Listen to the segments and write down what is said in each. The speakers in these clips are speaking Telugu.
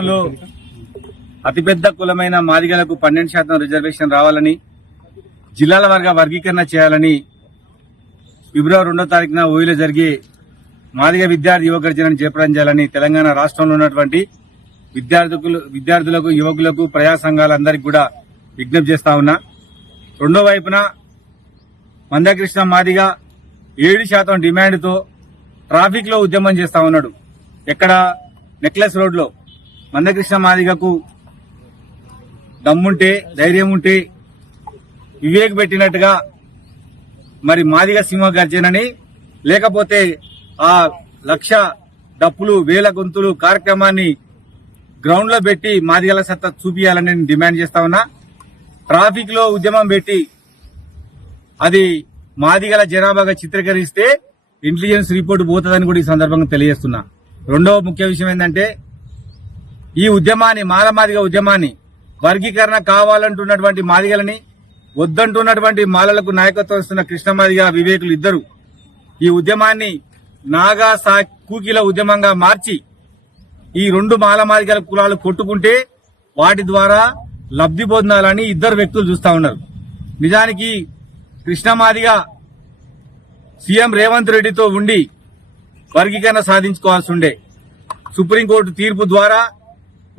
రాష్ట్రంలో అతిపెద్ద కులమైన మాదిగలకు 12% రిజర్వేషన్ రావాలని, జిల్లాల వర్గీకరణ చేయాలని ఫిబ్రవరి 2వ తారీఖున ఓయూలో జరిగే మాదిగ విద్యార్థి యువ గర్జనను జయప్రదం చేయాలని తెలంగాణ రాష్ట్రంలో ఉన్నటువంటి విద్యార్థులకు, యువకులకు, ప్రజా సంఘాలందరికీ కూడా విజ్ఞప్తి చేస్తా ఉన్నా. రెండో వైపున మందకృష్ణ మాదిగ 7% డిమాండ్తో ట్రాఫిక్ లో ఉద్యమం చేస్తా ఉన్నాడు. ఎక్కడ? నెక్లెస్ రోడ్ లో. మందకృష్ణ మాదిగకు దమ్ముంటే, ధైర్యం ఉంటే వివేక్ పెట్టినట్టుగా మరి మాదిగ సింహ గర్జనని, లేకపోతే ఆ 1,00,000 డప్పులు, 1000 గొంతులు కార్యక్రమాన్ని గ్రౌండ్ లో పెట్టి మాదిగల సత్తా చూపియాలని నేను డిమాండ్ చేస్తా ఉన్నా. ట్రాఫిక్ లో ఉద్యమం పెట్టి అది మాదిగల జనాభాగా చిత్రీకరిస్తే ఇంటెలిజెన్స్ రిపోర్ట్ పోతుందని కూడా ఈ సందర్భంగా తెలియజేస్తున్నా. రెండవ ముఖ్య విషయం ఏంటంటే, ఈ ఉద్యమాన్ని, మాదిగ ఉద్యమాన్ని వర్గీకరణ కావాలంటున్నటువంటి మాదిగలని, వద్దంటున్నటువంటి మాలలకు నాయకత్వం ఇస్తున్న కృష్ణ మాదిగ, వివేకులు ఇద్దరు ఈ ఉద్యమాన్ని నాగా కూకీల ఉద్యమంగా మార్చి ఈ 2 మాదిగల కులాలు కొట్టుకుంటే వాటి ద్వారా లబ్ధి పొందాలని ఇద్దరు వ్యక్తులు చూస్తా ఉన్నారు. నిజానికి కృష్ణ మాదిగ సీఎం రేవంత్ రెడ్డితో ఉండి వర్గీకరణ సాధించుకోవాల్సి ఉండే. సుప్రీంకోర్టు తీర్పు ద్వారా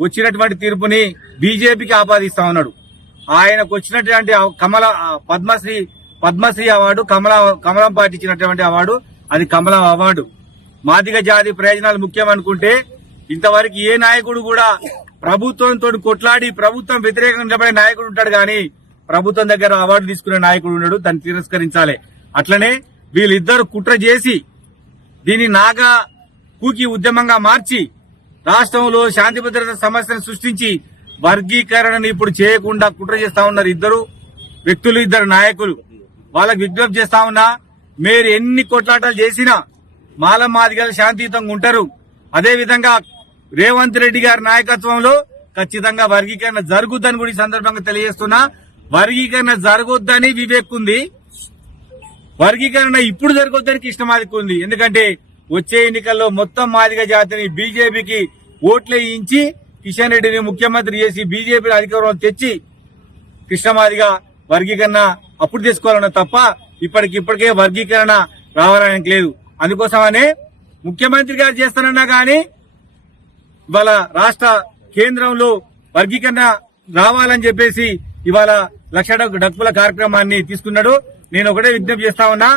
వచ్చినటువంటి తీర్పుని బీజేపీకి ఆపాదిస్తా ఉన్నాడు. ఆయనకు వచ్చినటువంటి పద్మశ్రీ అవార్డు, కమలం పార్టీ ఇచ్చినటువంటి అవార్డు, అది కమలం అవార్డు. మాదిగ జాతి ప్రయోజనాలు ముఖ్యం అనుకుంటే ఇంతవరకు ఏ నాయకుడు కూడా ప్రభుత్వంతో కొట్లాడి ప్రభుత్వం వ్యతిరేకంగా నిలబడే నాయకుడు ఉంటాడు కానీ ప్రభుత్వం దగ్గర అవార్డు తీసుకునే నాయకుడు ఉన్నాడు. దాన్ని తిరస్కరించాలి. అట్లనే వీళ్ళిద్దరు కుట్ర చేసి దీన్ని నాగా కూకి ఉద్యమంగా మార్చి రాష్ట్రంలో శాంతి భద్రత సమస్యను సృష్టించి వర్గీకరణను ఇప్పుడు చేయకుండా కుట్ర చేస్తా ఉన్నారు ఇద్దరు వ్యక్తులు, ఇద్దరు నాయకులు. వాళ్ళకి విజ్ఞప్తి చేస్తా ఉన్నా, మీరు ఎన్ని కొట్లాటాలు చేసినా మాదిగలు శాంతియుతంగా ఉంటారు. అదేవిధంగా రేవంత్ రెడ్డి గారి నాయకత్వంలో ఖచ్చితంగా వర్గీకరణ జరుగుద్దని కూడా ఈ సందర్భంగా తెలియజేస్తున్నా. వర్గీకరణ జరగొద్దని వివేక్ ఉంది, వర్గీకరణ ఇప్పుడు జరగొద్దని కృష్ణ మాదిగ ఉంది. ఎందుకంటే వచ్చే ఎన్నికల్లో మొత్తం మాదిగ జాతిని బీజేపీకి ఓట్లు వేయించి కిషన్ రెడ్డిని ముఖ్యమంత్రి చేసి బీజేపీ అధికారంలో తెచ్చి కృష్ణ మాదిగ వర్గీకరణ అప్పుడు చేసుకోవాలన్న తప్ప ఇప్పటికే వర్గీకరణ రావాలని లేదు. అందుకోసమనే ముఖ్యమంత్రి గారు చేస్తానన్నా గాని ఇవాళ రాష్ట్ర కేంద్రంలో వర్గీకరణ రావాలని చెప్పేసి ఇవాళ 1,00,000 డప్పుల కార్యక్రమాన్ని తీసుకున్నాడు. నేను ఒకటే విజ్ఞప్తి చేస్తా ఉన్నా,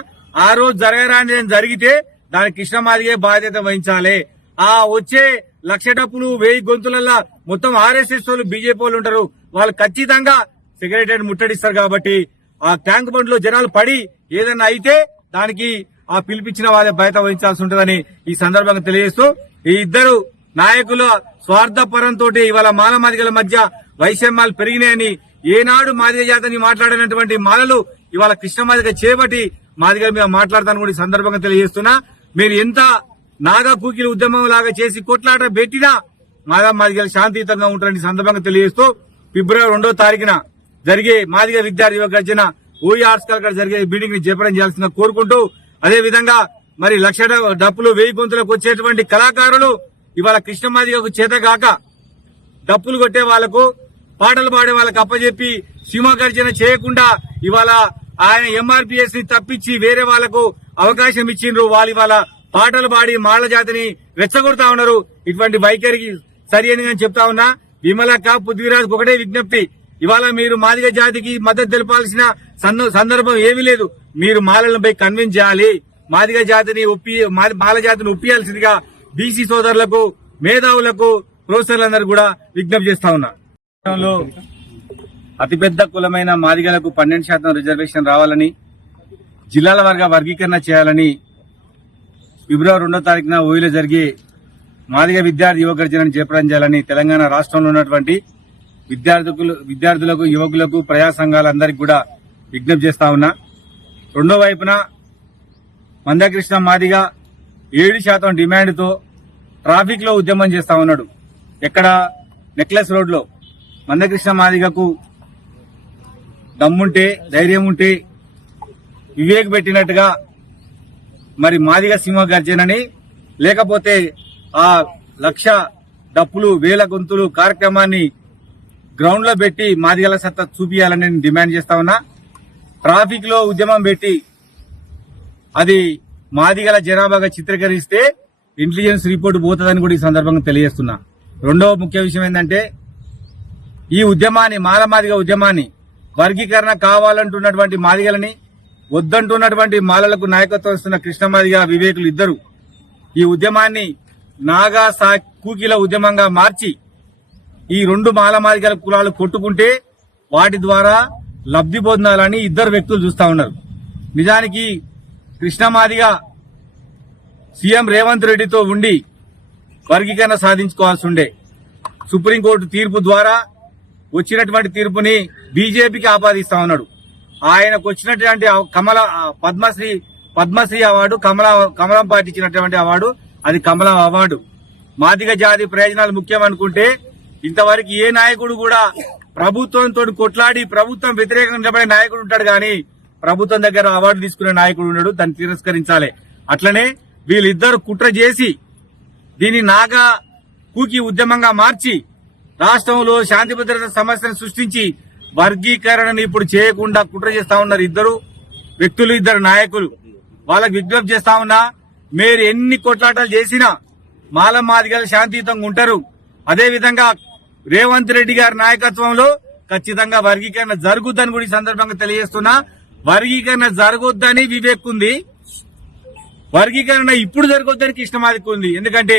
ఆ రోజు జరగరాని జరిగితే దానికి కృష్ణ మాదిగే బాధ్యత వహించాలి. ఆ వచ్చే 1,00,000 డప్పులు, 1000 గొంతులలో మొత్తం ఆర్ఎస్ఎస్ వాళ్ళు, బీజేపీ వాళ్ళు ఉంటారు. వాళ్ళు ఖచ్చితంగా సెక్రటరీ ముట్టడిస్తారు. కాబట్టి ఆ ట్యాంక్ బండ్ లో జనాలు పడి ఏదన్నా అయితే దానికి ఆ పిలిపించిన వాళ్ళ బాధ్యత వహించాల్సి ఉంటుందని ఈ సందర్భంగా తెలియజేస్తూ, ఈ ఇద్దరు నాయకుల స్వార్థపరంతో ఇవాళ మాదిగల మధ్య వైషమ్యాలు పెరిగినాయని, ఏనాడు మాదిగ జాతిని మాట్లాడినటువంటి మాలలు ఇవాళ కృష్ణ మాదిగ చేపట్టి మాదిగల మీద మాట్లాడతాను కూడా ఈ సందర్భంగా తెలియజేస్తున్నా. మీరు ఎంత నాగా కూకిల ఉద్యమం లాగా చేసి కొట్లాట పెట్టినా మాదిగలు శాంతియుతంగా ఉంటారని సందర్భంగా తెలియజేస్తూ, ఫిబ్రవరి 2వ తారీఖున జరిగే మాదిగ విద్యార్థి యువ గర్జన ఓయూ ఆర్ట్స్ కాలేజ్ జరిగే మీటింగ్ ని చేపట్టడం చేయాల్సిందిగా కోరుకుంటూ, అదేవిధంగా మరి 1,00,000 డప్పులు, 1000 గొంతులకు వచ్చేటువంటి కళాకారులు ఇవాళ కృష్ణ మాదిగకు చేతగాక డప్పులు కొట్టే వాళ్లకు, పాటలు పాడే వాళ్ళకు అప్పచెప్పి సింహ గర్జన చేయకుండా ఇవాళ ఆయన ఎంఆర్పీఎస్ ని తప్పించి వేరే వాళ్లకు అవకాశం ఇచ్చిండ్రు. వాళ్ళు ఇవాళ పాటలు పాడి మాల జాతిని రెచ్చగొడతా ఉన్నారు. ఇటువంటి వైఖరికి సరి అని నేను చెప్తా ఉన్నా. విమలక్క, పృథ్వీరాజ్ ఒకటే విజ్ఞప్తి, ఇవాళ మీరు మాదిగ జాతికి మద్దతు తెలపాల్సిన సందర్భం ఏమీ లేదు. మీరు మాలలను పోయి కన్విన్స్ చేయాలి. మాదిగ జాతిని మాల జాతిని ఒప్పియాల్సిందిగా బీసీ సోదరులకు, మేధావులకు, ప్రొఫెసర్లందరూ కూడా విజ్ఞప్తి చేస్తా ఉన్నా. అతిపెద్ద కులమైన మాదిగలకు 12% రిజర్వేషన్ రావాలని, జిల్లాల వర్గీకరణ చేయాలని ఫిబ్రవరి 2వ తారీఖున ఓయూలో జరిగే మాదిగ విద్యార్థి యువ గర్జనను జయప్రదం చేయాలని తెలంగాణ రాష్ట్రంలో ఉన్నటువంటి విద్యార్థులకు, యువకులకు, ప్రజా సంఘాలందరికీ కూడా విజ్ఞప్తి చేస్తా ఉన్నా. రెండో వైపున మందకృష్ణ మాదిగ 7% డిమాండ్తో ట్రాఫిక్ లో ఉద్యమం చేస్తా ఉన్నాడు. ఎక్కడ? నెక్లెస్ రోడ్ లో. మందకృష్ణ మాదిగకు దమ్ముంటే, ధైర్యం ఉంటే వివేక్ పెట్టినట్టుగా మరి మాదిగ సింహ గర్జనని, లేకపోతే ఆ 1,00,000 డప్పులు వేల గొంతులు కార్యక్రమాన్ని గ్రౌండ్ లో పెట్టి మాదిగల సత్తా చూపియాలని నేను డిమాండ్ చేస్తా ఉన్నా. ట్రాఫిక్ లో ఉద్యమం పెట్టి అది మాదిగల జనాభాగా చిత్రీకరిస్తే ఇంటెలిజెన్స్ రిపోర్ట్ పోతుందని కూడా ఈ సందర్భంగా తెలియజేస్తున్నా. రెండవ ముఖ్య విషయం ఏంటంటే ఈ ఉద్యమాన్ని మాదిగ ఉద్యమాన్ని వర్గీకరణ కావాలంటున్నటువంటి మాదిగలని వద్దంటున్నటువంటి మాలలకు నాయకత్వం ఇస్తున్న కృష్ణమాదిగ వివేకులు ఇద్దరు ఈ ఉద్యమాన్ని నాగా కూకిల ఉద్యమంగా మార్చి ఈ రెండు మాదిగల కులాలు కొట్టుకుంటే వాటి ద్వారా లబ్ధి పొందాలని ఇద్దరు వ్యక్తులు చూస్తా ఉన్నారు. నిజానికి కృష్ణమాదిగ సీఎం రేవంత్ రెడ్డితో ఉండి వర్గీకరణ సాధించుకోవాల్సి ఉండే. సుప్రీంకోర్టు తీర్పు ద్వారా వచ్చినటువంటి తీర్పుని బీజేపీకి ఆపాదిస్తా ఉన్నాడు. ఆయనకు వచ్చినటువంటి పద్మశ్రీ అవార్డు కమలం పార్టీ ఇచ్చినటువంటి అవార్డు, అది కమలం అవార్డు. మాదిగ జాతి ప్రయోజనాలు ముఖ్యం అనుకుంటే ఇంతవరకు ఏ నాయకుడు కూడా ప్రభుత్వంతో కొట్లాడి ప్రభుత్వం వ్యతిరేకంగా నిలబడే నాయకుడు ఉంటాడు కానీ ప్రభుత్వం దగ్గర అవార్డు తీసుకునే నాయకుడు ఉన్నాడు. దాన్ని తిరస్కరించాలి. అట్లనే వీళ్ళిద్దరు కుట్ర చేసి దీన్ని నాగా కూకి ఉద్యమంగా మార్చి రాష్ట్రంలో శాంతి భద్రత సమస్యను సృష్టించి వర్గీకరణను ఇప్పుడు చేయకుండా కుట్ర చేస్తా ఉన్నారు ఇద్దరు వ్యక్తులు, ఇద్దరు నాయకులు. వాళ్ళకి విజ్ఞప్తి చేస్తా ఉన్నా, మీరు ఎన్ని కొట్లాటాలు చేసినా మాదిగలు శాంతియుతంగా ఉంటారు. అదేవిధంగా రేవంత్ రెడ్డి గారి నాయకత్వంలో ఖచ్చితంగా వర్గీకరణ జరుగుద్దని కూడా ఈ సందర్భంగా తెలియజేస్తున్నా. వర్గీకరణ జరగొద్దని వివేక్ ఉంది, వర్గీకరణ ఇప్పుడు జరగొద్దని కృష్ణమాదికి ఉంది. ఎందుకంటే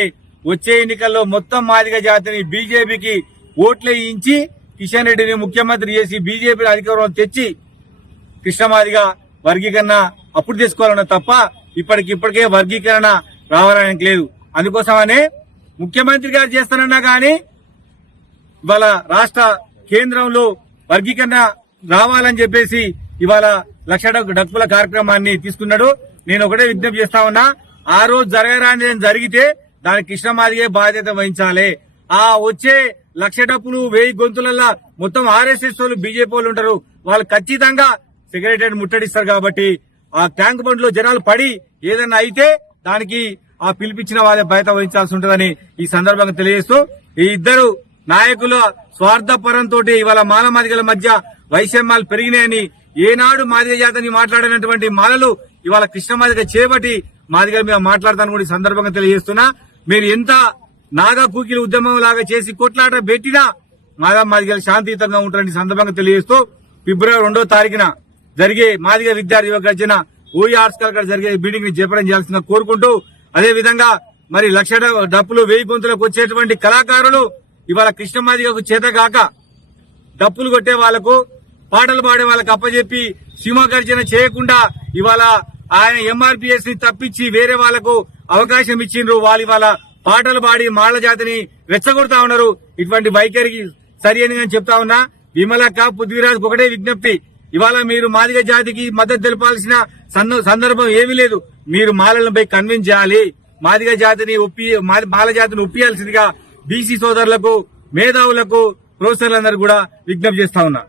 వచ్చే ఎన్నికల్లో మొత్తం మాదిగ జాతిని బీజేపీకి ఓట్లు వేయించి కిషన్ రెడ్డిని ముఖ్యమంత్రి చేసి బీజేపీ అధికారంలో తెచ్చి కృష్ణమాదిగ వర్గీకరణ అప్పుడు చేసుకోవాలన్నా తప్ప ఇప్పటికే వర్గీకరణ రావాలని లేదు. అందుకోసమనే ముఖ్యమంత్రి గారు చేస్తానన్నా గాని ఇవాళ రాష్ట్ర కేంద్రంలో వర్గీకరణ రావాలని చెప్పేసి ఇవాళ లక్ష డక్కుల కార్యక్రమాన్ని తీసుకున్నాడు. నేను ఒకటే విజ్ఞప్తి చేస్తా ఉన్నా, ఆ రోజు జరగరాని జరిగితే దానికి కృష్ణమాదిగే బాధ్యత వహించాలి. ఆ వచ్చే లక్ష డప్పులు 1000 గొంతులలో మొత్తం ఆర్ఎస్ఎస్ వాళ్ళు బీజేపీ వాళ్ళు ఉంటారు. వాళ్ళు ఖచ్చితంగా సెక్రటరీ ముట్టడిస్తారు. కాబట్టి ఆ ట్యాంక్ బండ్ లో జనాలు పడి ఏదన్నా అయితే దానికి ఆ పిలిపించిన వాళ్ళ బాధ్యత వహించాల్సి ఉంటుందని ఈ సందర్భంగా తెలియజేస్తూ, ఈ ఇద్దరు నాయకుల స్వార్థపరంతో ఇవాళ మాదిగల మధ్య వైషమ్యాలు పెరిగినాయని ఏనాడు మాదిగ జాతిని మాట్లాడినటువంటి మాలలు ఇవాళ కృష్ణమాదిగ చేపట్టి మాదిగల మీద మాట్లాడతాను కూడా ఈ సందర్భంగా తెలియజేస్తున్నా. మీరు ఎంత నాగా కూకిల ఉద్యమం లాగా చేసి కొట్లాట పెట్టినా మాదిగలు శాంతియుతంగా ఉంటారని సందర్భంగా తెలియజేస్తూ ఫిబ్రవరి 2వ తారీఖున జరిగే మాదిగ విద్యార్థి యువ గర్జన ఓయి ఆర్ట్స్ కాలేజ్ జరిగే మీటింగ్ ని చేపట్టడం చేయాల్సిందిగా కోరుకుంటూ, అదేవిధంగా మరి లక్ష డప్పులు 1000 గొంతులకు వచ్చేటువంటి కళాకారులు ఇవాళ కృష్ణమాదిగకు చేతగాక డప్పులు కొట్టే వాళ్లకు పాటలు పాడే వాళ్ళకు అప్పచెప్పి సీమ గర్జన చేయకుండా ఇవాళ ఆయన ఎంఆర్పీఎస్ ని తప్పించి వేరే వాళ్లకు అవకాశం ఇచ్చిండ్రు. వాళ్ళు ఇవాళ పాటలు పాడి మాళ్ల జాతిని రెచ్చగొడతా ఉన్నారు. ఇటువంటి వైఖరికి సరి అని నేను చెప్తా ఉన్నా. విమలక్క పృథ్వీరాజ్ ఒకటే విజ్ఞప్తి, ఇవాళ మీరు మాదిగ జాతికి మద్దతు తెలపాల్సిన సందర్భం ఏమీ లేదు. మీరు మాలలను పోయి కన్విన్స్ చేయాలి. మాదిగ జాతిని మాల జాతిని ఒప్పియాల్సిందిగా బీసీ సోదరులకు, మేధావులకు, ప్రొఫెసర్లందరూ కూడా విజ్ఞప్తి చేస్తా ఉన్నా.